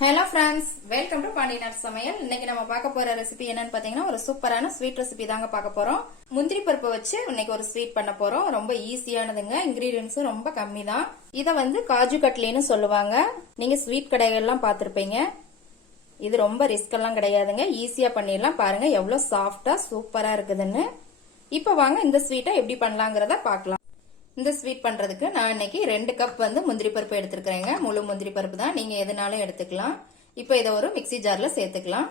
Hello friends, welcome to Pandiyanadu சமையல். இன்னைக்கு நம்ம பார்க்க போற ரெசிபி என்னன்னு பாத்தீங்கன்னா ஒரு சூப்பரான ஸ்வீட் ரெசிபி தாங்க பார்க்க போறோம். முந்திரி பருப்பு வச்சு இன்னைக்கு ஒரு ஸ்வீட் பண்ண போறோம். ரொம்ப ஈஸியானதுங்க, இன்கிரீடியன்ஸும் ரொம்ப கம்மி தான். இத காஜு கட்லின்னு சொல்லுவாங்க. நீங்க ஸ்வீட் கடைகள்லாம் பார்த்திருப்பீங்க. இது ரொம்ப ரிஸ்க் எல்லாம் கிடையாதுங்க, ஈஸியா பண்ணிடலாம். பாருங்க எவ்வளவு சாஃப்டா சூப்பரா இருக்குதுன்னு. இப்ப வாங்க இந்த ஸ்வீட்டை எப்படி பண்ணலாங்கிறத பார்க்கலாம். இந்த ஸ்வீட் பண்றதுக்கு நான் இன்னைக்கு 2 கப் முந்திரி பருப்பு எடுத்துக்கிறேங்க. முழு முந்திரி பருப்பு தான், நீங்க எதுனாலும் எடுத்துக்கலாம். இப்போ இதை ஒரு மிக்ஸி ஜார்ல சேர்த்துக்கலாம்.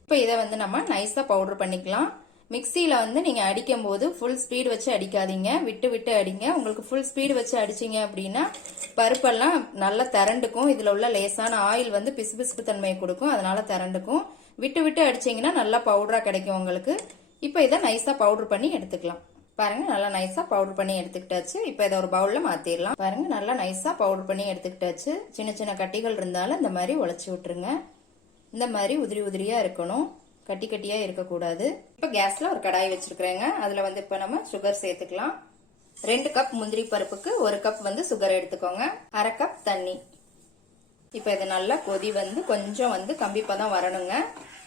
இப்போ இதை நம்ம நைஸா பவுடர் பண்ணிக்கலாம். மிக்ஸியில நீங்க அடிக்கும் போது ஃபுல் ஸ்பீடு வச்சு அடிக்காதீங்க, விட்டு விட்டு அடிங்க. உங்களுக்கு ஃபுல் ஸ்பீடு வச்சு அடிச்சீங்க அப்படின்னா பருப்பெல்லாம் நல்லா திரண்டுக்கும். இதுல உள்ள லேசான ஆயில் பிசு பிசுப்பு தன்மையை கொடுக்கும், அதனால திரண்டுக்கும். விட்டு விட்டு அடிச்சீங்கன்னா நல்லா பவுடரா கிடைக்கும் உங்களுக்கு. இப்போ இதை நைஸா பவுடர் பண்ணி எடுத்துக்கலாம். பாருங்க நல்லா நைஸா பவுடர் பண்ணி எடுத்துக்கிட்டாச்சு. இப்போ இதை ஒரு பவுல்ல மாத்திரலாம். பாருங்க நல்லா நைஸா பவுடர் பண்ணி எடுத்துக்கிட்டாச்சு. சின்ன சின்ன கட்டிகள் இருந்தாலும் இந்த மாதிரி உடைச்சு விட்டுருங்க. இந்த மாதிரி உதிரி உதிரியா இருக்கணும், கட்டி கட்டியா இருக்கக்கூடாது. இப்போ கேஸ்ல ஒரு கடாய் வச்சிருக்கிறேங்க. அதுல இப்ப நம்ம சுகர் சேர்த்துக்கலாம். 2 கப் முந்திரி பருப்புக்கு 1 கப் சுகர் எடுத்துக்கோங்க. 1/2 கப் தண்ணி. இப்ப இது நல்லா கொதி கொஞ்சம் கம்பிப்பதம் வரணுங்க.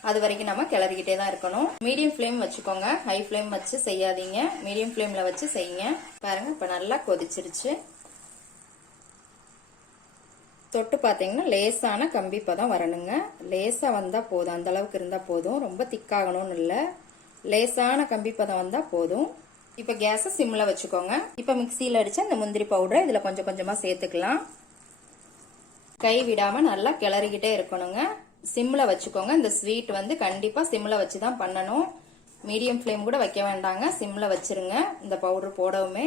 அது வரைக்கும் நம்ம கிளறிக்கிட்டே தான் இருக்கணும். மீடியம் ஃப்ளேம் வச்சுக்கோங்க, ஹை ஃப்ளேம் வச்சு செய்யாதீங்க. மீடியம் ஃப்ளேம்ல வச்சு செய்யுங்க. பாருங்க இப்ப நல்லா கொதிச்சிருச்சு. தொட்டு பாத்தீங்கன்னா லேசான கம்பி பதம் வரணுங்க. லேசா வந்தா போதும், அந்த அளவுக்கு இருந்தா போதும். ரொம்ப திக்காகணும்னு இல்ல, லேசான கம்பி பதம் வந்தா போதும். இப்ப கேஸ சிம்ல வச்சுக்கோங்க. இப்ப மிக்சியில அடிச்ச இந்த முந்திரி பவுடரை இதுல கொஞ்சம் கொஞ்சமா சேர்த்துக்கலாம். கை விடாம நல்லா கிளறிக்கிட்டே இருக்கணுங்க. சிம்ல வச்சுக்கோங்க. இந்த ஸ்வீட் கண்டிப்பா சிம்ல வச்சுதான் பண்ணணும். மீடியம் ஃப்ளேம் கூட வைக்க வேண்டாங்க, சிம்ல வச்சிருங்க. இந்த பவுடர் போடவுமே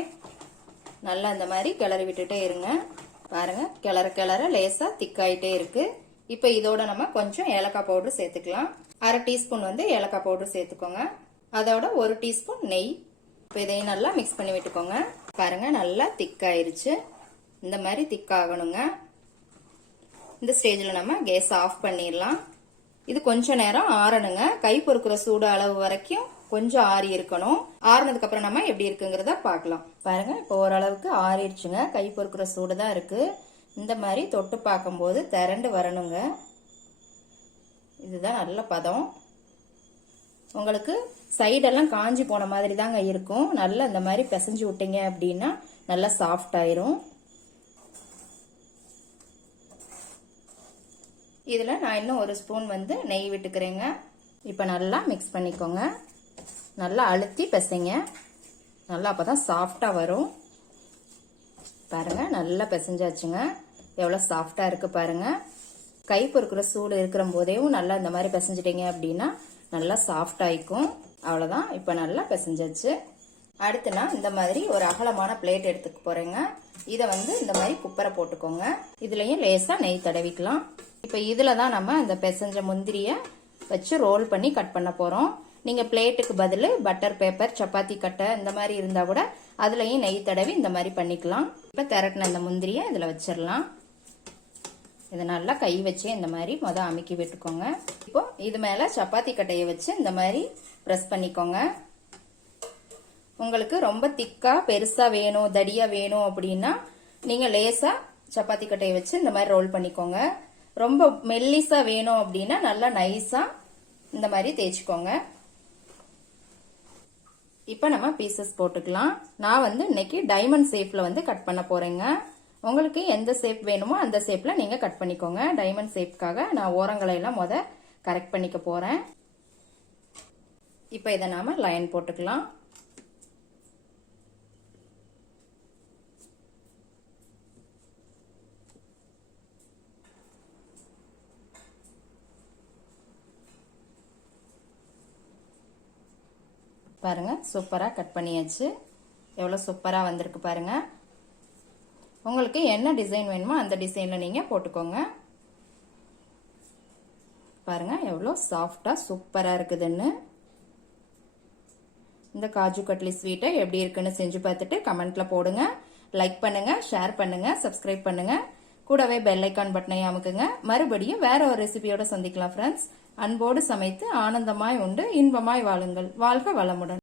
நல்லா இந்த மாதிரி கிளறி விட்டுட்டே இருங்க. பாருங்க கிளற கிளற லேசா திக்காயிட்டே இருக்கு. இப்ப இதோட நம்ம கொஞ்சம் ஏலக்காய் பவுடர் சேர்த்துக்கலாம். 1/2 டீஸ்பூன் ஏலக்காய் பவுடர் சேர்த்துக்கோங்க. அதோட 1 டீஸ்பூன் நெய். இப்ப இதையும் நல்லா மிக்ஸ் பண்ணி விட்டுக்கோங்க. பாருங்க நல்லா திக்காயிருச்சு. இந்த மாதிரி திக்காகணுங்க. இந்த ஸ்டேஜ்ல நம்ம கேஸ் ஆஃப் பண்ணிடலாம். இது கொஞ்ச நேரம் ஆறணுங்க. கை பொறுக்கிற சூடு அளவு வரைக்கும் கொஞ்சம் ஆறி இருக்கணும். ஆறுனதுக்கு அப்புறம் நம்ம எப்படி இருக்குங்கிறத பார்க்கலாம். பாருங்க இப்போ ஓரளவுக்கு ஆறிடுச்சுங்க. கை பொறுக்கிற சூடு தான் இருக்கு. இந்த மாதிரி தொட்டு பார்க்கும்போது திரண்டு வரணுங்க. இதுதான் நல்ல பதம். உங்களுக்கு சைடெல்லாம் காஞ்சி போன மாதிரி தாங்க இருக்கும். நல்லா இந்த மாதிரி பிசைஞ்சு விட்டீங்க அப்படின்னா நல்லா சாஃப்ட் ஆயிரும். இதுல நான் இன்னும் 1 ஸ்பூன் நெய் விட்டுக்கிறேங்க. இப்ப நல்லா மிக்ஸ் பண்ணிக்கோங்க. நல்லா அழுத்தி பிசைங்க. நல்லா அப்பதான் சாஃப்டா வரும். பாருங்க நல்லா பிசைஞ்சாச்சுங்க. எவ்வளவு சாஃப்டா இருக்கு பாருங்க. கை பொறுக்கிற சூடு இருக்கிற போதேவும் நல்லா இந்த மாதிரி பிசைஞ்சிட்டீங்க அப்படின்னா நல்லா சாஃப்ட் ஆயிக்கும். அவ்வளவுதான். இப்ப நல்லா பிசைஞ்சாச்சு. அடுத்து நான் இந்த மாதிரி ஒரு அகலமான பிளேட் எடுத்துக்க போறேங்க. இத இந்த மாதிரி குப்பரை போட்டுக்கோங்க. இதுலயும் லேசா நெய் தடவிக்கலாம். இப்ப இதுலதான் நம்ம இந்த பிசைஞ்ச முந்திரிய வச்சு ரோல் பண்ணி கட் பண்ண போறோம். நீங்க பிளேட்டுக்கு பதில் பட்டர் பேப்பர், சப்பாத்தி கட்டை இந்த மாதிரி இருந்தா கூட அதுலயும் நெய் தடவி இந்த மாதிரி பண்ணிக்கலாம். இப்ப திரட்டின இந்த முந்திரிய இதுல வச்சிடலாம். இதை நல்லா கை வச்சு இந்த மாதிரி அமுக்கி விட்டுக்கோங்க. இப்போ இது மேல சப்பாத்தி கட்டையை வச்சு இந்த மாதிரி பிரஸ் பண்ணிக்கோங்க. உங்களுக்கு ரொம்ப திக்கா பெருசா வேணும், தடியா வேணும் அப்படின்னா நீங்க லேசா சப்பாத்தி கட்டையை வச்சு இந்த மாதிரி ரோல் பண்ணிக்கோங்க. ரொம்ப மெல்லிசா வேணும் அப்படின்னா நல்லா நைஸா இந்த மாதிரி தேய்ச்சிக்கோங்க. இப்ப நம்ம பீசஸ் போட்டுக்கலாம். நான் இன்னைக்கு டைமண்ட் ஷேப்ல கட் பண்ண போறேங்க. உங்களுக்கு எந்த ஷேப் வேணுமோ அந்த ஷேப்ல நீங்க கட் பண்ணிக்கோங்க. டைமண்ட் ஷேப்காக நான் ஓரங்களை எல்லாம் கரெக்ட் பண்ணிக்க போறேன். இப்ப இதை நாம லைன் போட்டுக்கலாம். பாருங்க சூப்பரா கட் பண்ணியாச்சு. எவ்வளவு சூப்பரா வந்திருக்கு பாருங்க. உங்களுக்கு என்ன டிசைன் வேணுமோ அந்த டிசைன்ல நீங்க போட்டுக்கோங்க. பாருங்க எவ்வளவு சாஃப்டா சூப்பரா இருக்குதுன்னு. இந்த காஜு கட்லி ஸ்வீட்டை எப்படி இருக்குன்னு செஞ்சு பார்த்துட்டு கமெண்ட்ல போடுங்க. லைக் பண்ணுங்க, ஷேர் பண்ணுங்க, சப்ஸ்கிரைப் பண்ணுங்க. கூடவே பெல் ஐக்கான் பட்டனை அமுக்குங்க. மறுபடியும் வேற ஒரு ரெசிபியோட சந்திக்கலாம் ஃப்ரெண்ட்ஸ். அன்போடு சமைத்து ஆனந்தமாய் உண்டு இன்பமாய் வாழுங்கள். வாழ்க வளமுடன்.